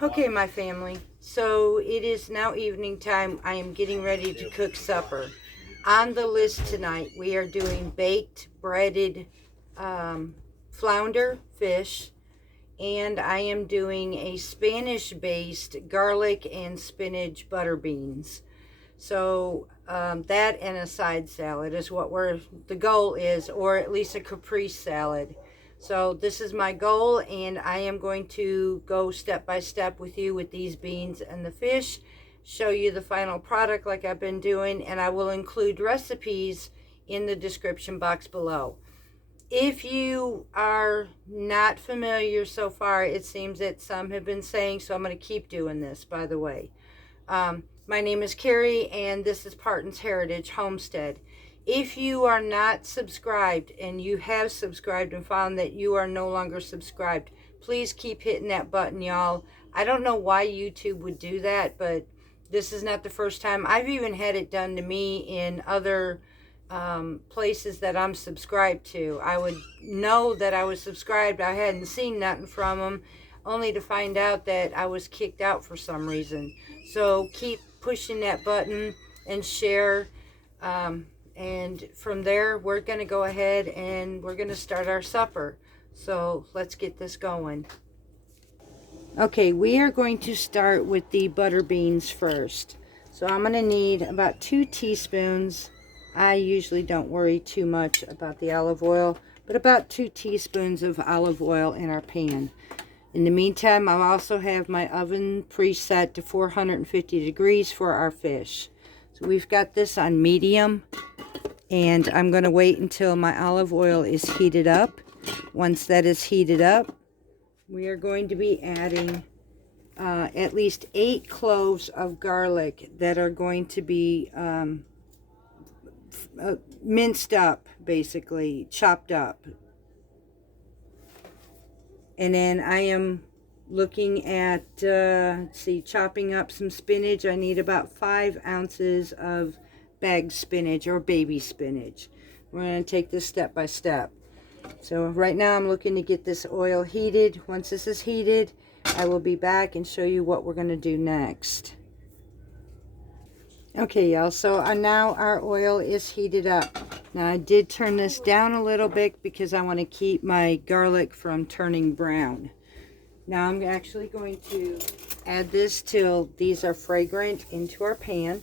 Okay, my family, so it is now evening time. I am getting ready to cook supper. On the list tonight, we are doing baked breaded um, flounder fish, and I am doing a Spanish based garlic and spinach butter beans. So that and a side salad is what the goal is, or at least a caprese salad. So this is my goal, and I am going to go step by step with you with these beans and the fish, show you the final product like I've been doing, and I will include recipes in the description box below. If you are not familiar so far, it seems that some have been saying, so I'm going to keep doing this, by the way. My name is Carrie, and this is Parton's Heritage Homestead. If you are not subscribed, and you have subscribed and found that you are no longer subscribed, please keep hitting that button, y'all. I don't know why YouTube would do that, but this is not the first time. I've even had it done to me in other places that I'm subscribed to. I would know that I was subscribed. I hadn't seen nothing from them, only to find out that I was kicked out for some reason. So keep pushing that button and share. And from there, we're going to go ahead and we're going to start our supper. So let's get this going. Okay, we are going to start with the butter beans first. So I'm going to need about 2 teaspoons. I usually don't worry too much about the olive oil, but about 2 teaspoons of olive oil in our pan. In the meantime, I also have my oven preset to 450 degrees for our fish. So we've got this on medium, and I'm going to wait until my olive oil is heated up. Once that is heated up, we are going to be adding at least 8 cloves of garlic that are going to be minced up, basically chopped up. And then I am looking at, let's see, chopping up some spinach. I need about 5 ounces of bagged spinach or baby spinach. We're going to take this step by step. So right now I'm looking to get this oil heated. Once this is heated, I will be back and show you what we're going to do next. Okay, y'all, so now our oil is heated up. Now I did turn this down a little bit because I want to keep my garlic from turning brown. Now I'm actually going to add this till these are fragrant into our pan.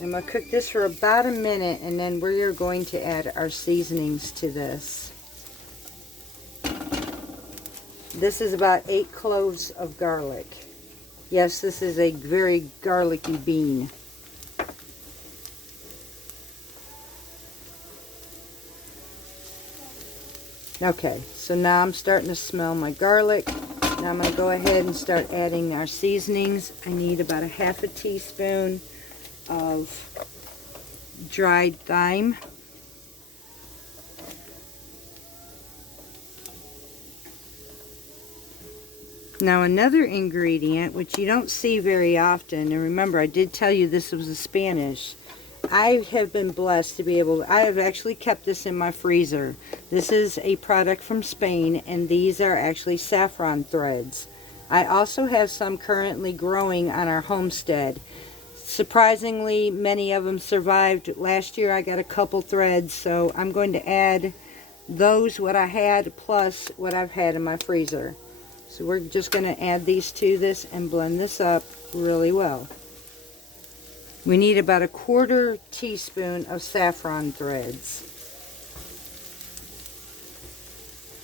I'm going to cook this for about a minute, and then we are going to add our seasonings to this. This is about 8 cloves of garlic. Yes, this is a very garlicky bean. Okay, so now I'm starting to smell my garlic. Now I'm going to go ahead and start adding our seasonings. I need about a half a teaspoon of dried thyme. Now another ingredient, which you don't see very often, and remember I did tell you this was a Spanish. I have been blessed to be able to, I have actually kept this in my freezer. This is a product from Spain, and these are actually saffron threads. I also have some currently growing on our homestead. Surprisingly, many of them survived. Last year I got a couple threads, so I'm going to add those, what I had, plus what I've had in my freezer. So we're just going to add these to this and blend this up really well. We need about a 1/4 teaspoon of saffron threads.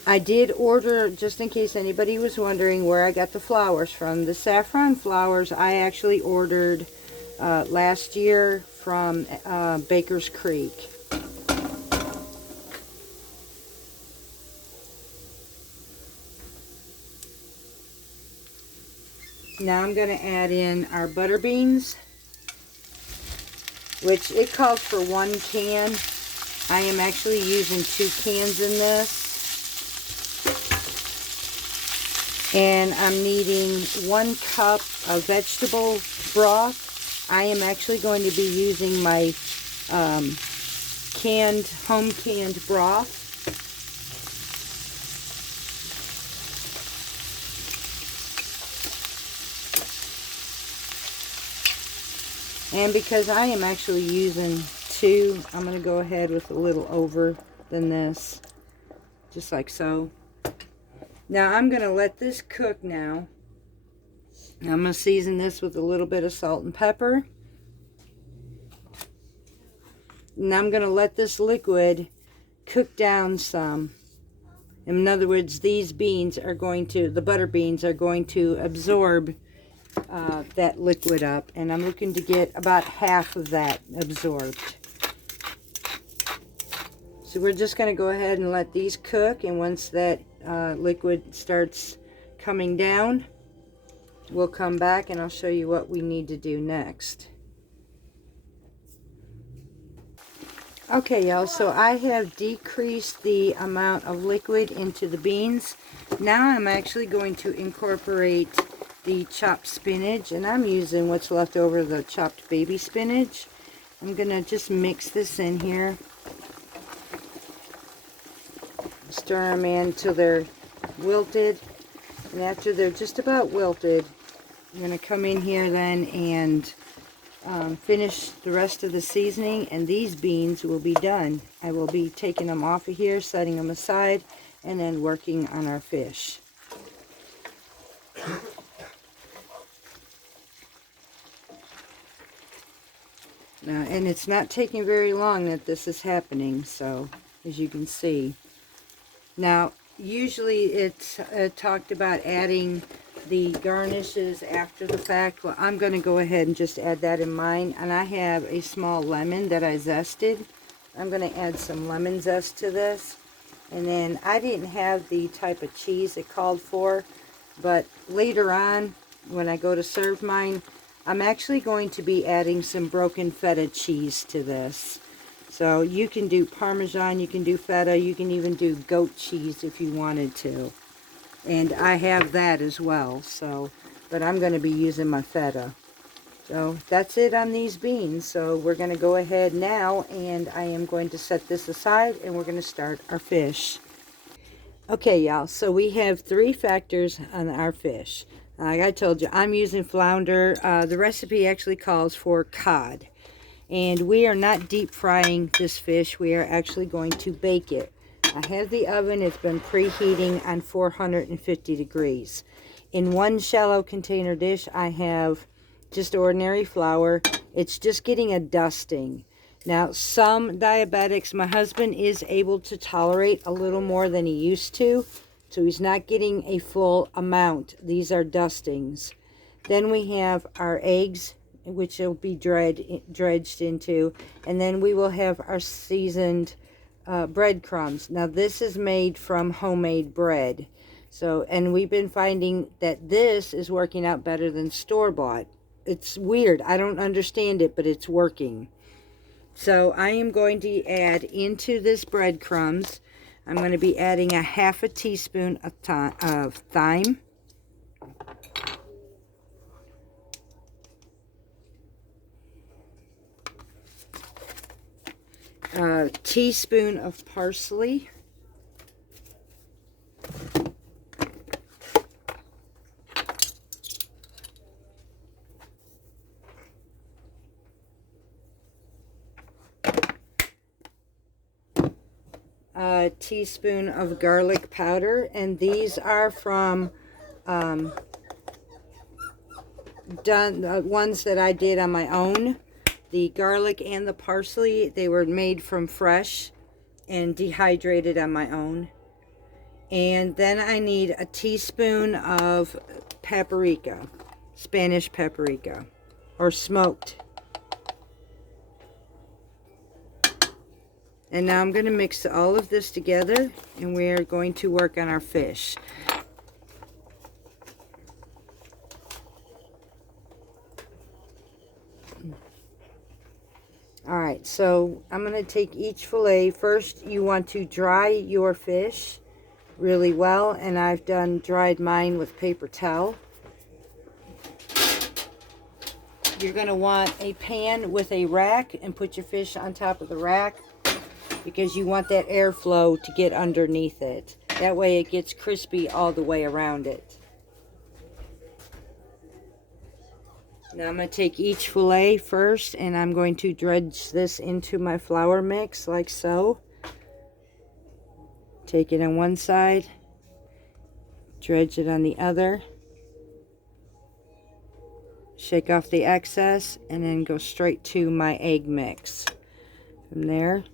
I did order, just in case anybody was wondering where I got the flowers from. The saffron flowers I actually ordered last year from Baker's Creek. Now I'm going to add in our butter beans, which it calls for 1 can. I am actually using 2 cans in this. And I'm needing 1 cup of vegetable broth. I am actually going to be using my home canned broth. And because I am actually using 2, I'm going to go ahead with a little over than this. Just like so. Now I'm going to let this cook now. I'm going to season this with a little bit of salt and pepper. And I'm going to let this liquid cook down some. In other words, these beans are going to, the butter beans are going to absorb that liquid up. And I'm looking to get about half of that absorbed. So we're just going to go ahead and let these cook. And once that liquid starts coming down, we'll come back and I'll show you what we need to do next. Okay, y'all, so I have decreased the amount of liquid into the beans. Now I'm actually going to incorporate the chopped spinach, and I'm using what's left over, the chopped baby spinach. I'm going to just mix this in here. Stir them in till they're wilted, and after they're just about wilted, I'm going to come in here then and finish the rest of the seasoning, and these beans will be done. I will be taking them off of here, setting them aside, and then working on our fish. Now, and it's not taking very long that this is happening, so as you can see. Now, usually it's talked about adding the garnishes after the fact. Well, I'm going to go ahead and just add that in mine. And I have a small lemon that I zested. I'm going to add some lemon zest to this. And then I didn't have the type of cheese it called for, but later on when I go to serve mine, I'm actually going to be adding some broken feta cheese to this. So you can do Parmesan, you can do feta, you can even do goat cheese if you wanted to. And I have that as well, so, but I'm going to be using my feta. So that's it on these beans. So we're going to go ahead now, and I am going to set this aside, and we're going to start our fish. Okay, y'all, so we have 3 factors on our fish. Like I told you, I'm using flounder. The recipe actually calls for cod. And we are not deep frying this fish. We are actually going to bake it. I have the oven. It's been preheating on 450 degrees. In one shallow container dish, I have just ordinary flour. It's just getting a dusting. Now, some diabetics, my husband is able to tolerate a little more than he used to, so he's not getting a full amount. These are dustings. Then we have our eggs, which will be dredged into, and then we will have our seasoned breadcrumbs. Now this is made from homemade bread, so, and we've been finding that this is working out better than store-bought. It's weird, I don't understand it, but it's working. So I am going to add into this breadcrumbs, I'm going to be adding a half a teaspoon of thyme, a teaspoon of parsley, a teaspoon of garlic powder, and these are from ones that I did on my own. The garlic and the parsley, they were made from fresh and dehydrated on my own. And then I need a teaspoon of paprika, Spanish paprika, or smoked. And now I'm going to mix all of this together, and we're going to work on our fish. Alright, so I'm going to take each fillet. First, you want to dry your fish really well, and I've dried mine with paper towel. You're going to want a pan with a rack and put your fish on top of the rack, because you want that airflow to get underneath it. That way it gets crispy all the way around it. Now I'm going to take each fillet first, and I'm going to dredge this into my flour mix like so. Take it on one side, dredge it on the other, shake off the excess, and then go straight to my egg mix. From there,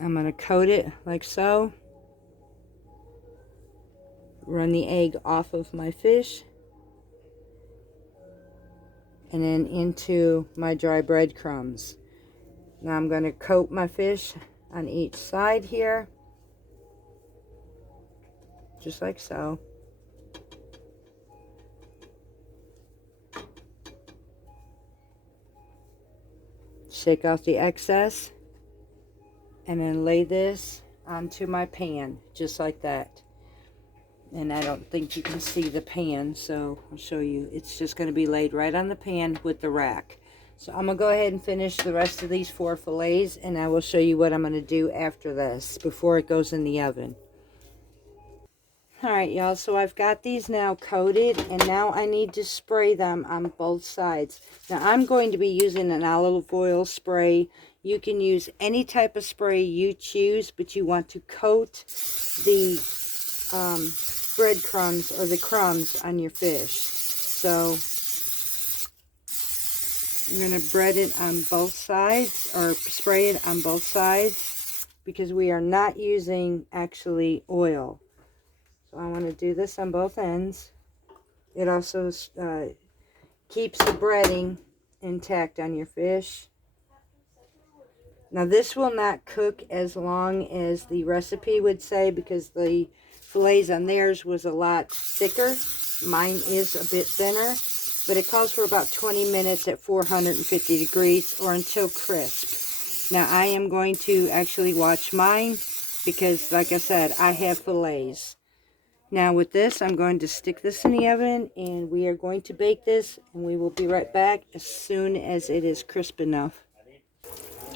I'm going to coat it like so. Run the egg off of my fish, and then into my dry breadcrumbs. Now I'm going to coat my fish on each side here, just like so. Shake off the excess, and then lay this onto my pan, just like that. And I don't think you can see the pan, so I'll show you. It's just going to be laid right on the pan with the rack. So I'm going to go ahead and finish the rest of these 4 fillets, and I will show you what I'm going to do after this, before it goes in the oven. Alright, y'all, so I've got these now coated, and now I need to spray them on both sides. Now I'm going to be using an olive oil spray. You can use any type of spray you choose, but you want to coat the breadcrumbs or the crumbs on your fish. So I'm going to bread it on both sides, or spray it on both sides, because we are not using actually oil. So I want to do this on both ends. It also keeps the breading intact on your fish. Now this will not cook as long as the recipe would say, because the fillets on theirs was a lot thicker. Mine is a bit thinner, but it calls for about 20 minutes at 450 degrees or until crisp. Now I am going to actually watch mine, because like I said, I have fillets. Now with this, I'm going to stick this in the oven, and we are going to bake this, and we will be right back as soon as it is crisp enough.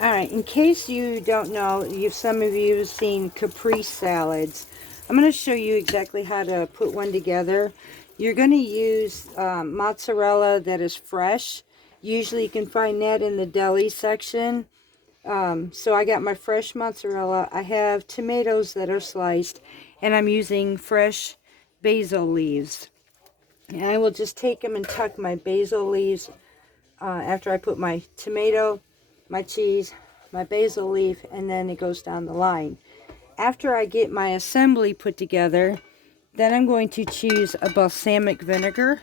Alright, in case you don't know, some of you have seen capri salads. I'm going to show you exactly how to put one together. You're going to use mozzarella that is fresh. Usually you can find that in the deli section. So I got my fresh mozzarella. I have tomatoes that are sliced, and I'm using fresh basil leaves. And I will just take them and tuck my basil leaves after I put my tomato, my cheese, my basil leaf, and then it goes down the line. After I get my assembly put together, then I'm going to choose a balsamic vinegar,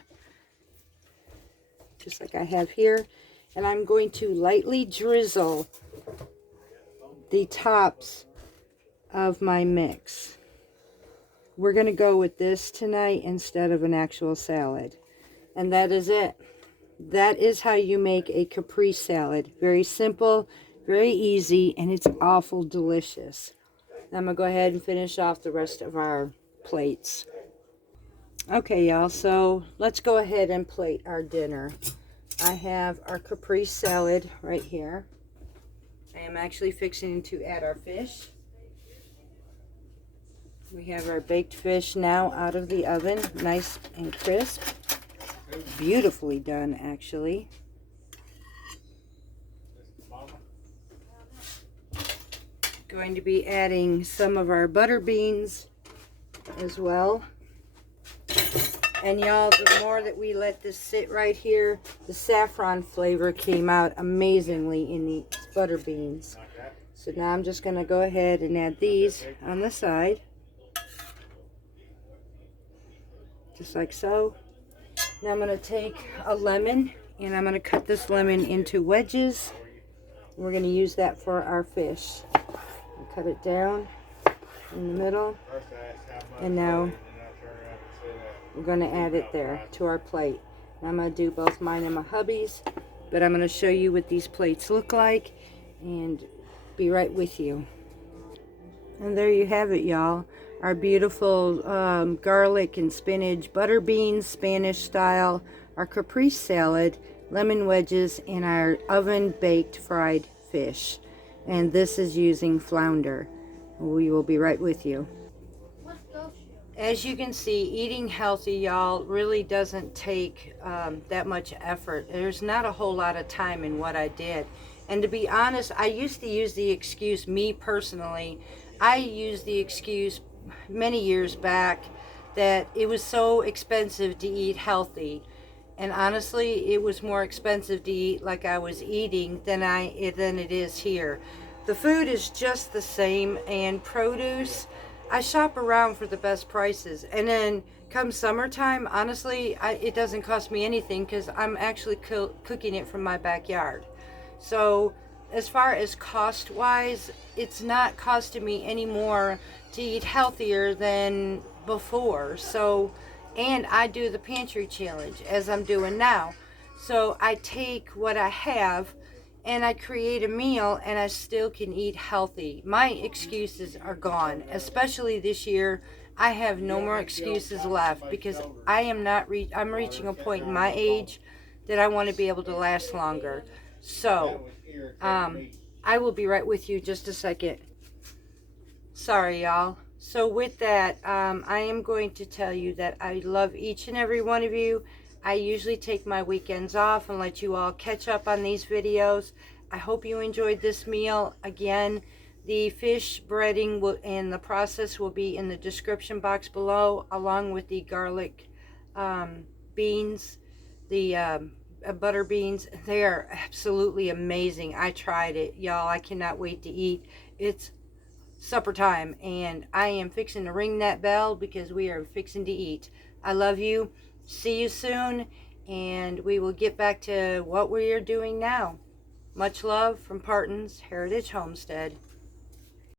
just like I have here, and I'm going to lightly drizzle the tops of my mix. We're going to go with this tonight instead of an actual salad. And that is it. That is how you make a capri salad. Very simple, very easy, and it's awful delicious. I'm going to go ahead and finish off the rest of our plates. Okay, y'all, so let's go ahead and plate our dinner. I have our capri salad right here. I am actually fixing to add our fish. We have our baked fish now out of the oven, nice and crisp. Beautifully done, actually. Going to be adding some of our butter beans as well. And y'all, the more that we let this sit right here, the saffron flavor came out amazingly in the butter beans. So now I'm just going to go ahead and add these on the side. Just like so. Now I'm going to take a lemon, and I'm going to cut this lemon into wedges. We're going to use that for our fish. Cut it down in the middle, and now we're going to add it there to our plate. Now I'm going to do both mine and my hubby's, but I'm going to show you what these plates look like and be right with you. And there you have it, y'all. Our beautiful garlic and spinach butter beans, Spanish style, our capri salad, lemon wedges, and our oven baked fried fish. And this is using flounder. We will be right with you. as you can see, eating healthy, y'all, really doesn't take that much effort. There's not a whole lot of time in what I did. And to be honest, I used to use the excuse, me personally, I used the excuse many years back that it was so expensive to eat healthy. And honestly, it was more expensive to eat like I was eating than it is here. The food is just the same, and produce, I shop around for the best prices. And then come summertime, honestly, it doesn't cost me anything because I'm actually cooking it from my backyard. So as far as cost wise, it's not costing me any more to eat healthier than before. So, and I do the pantry challenge as I'm doing now. So I take what I have and I create a meal and I still can eat healthy. My excuses are gone, especially this year. I have no more excuses left because I am not I'm reaching a point in my age that I want to be able to last longer. So, I will be right with you just a second. Sorry, y'all. So with that, I am going to tell you that I love each and every one of you. I usually take my weekends off and let you all catch up on these videos. I hope you enjoyed this meal. Again, the fish breading and the process will be in the description box below, along with the garlic beans, the butter beans. They are absolutely amazing. I tried it, y'all. I cannot wait to eat. It's supper time, and I am fixing to ring that bell because we are fixing to eat. I love you. See you soon, and we will get back to what we are doing now. Much love from Parton's Heritage Homestead.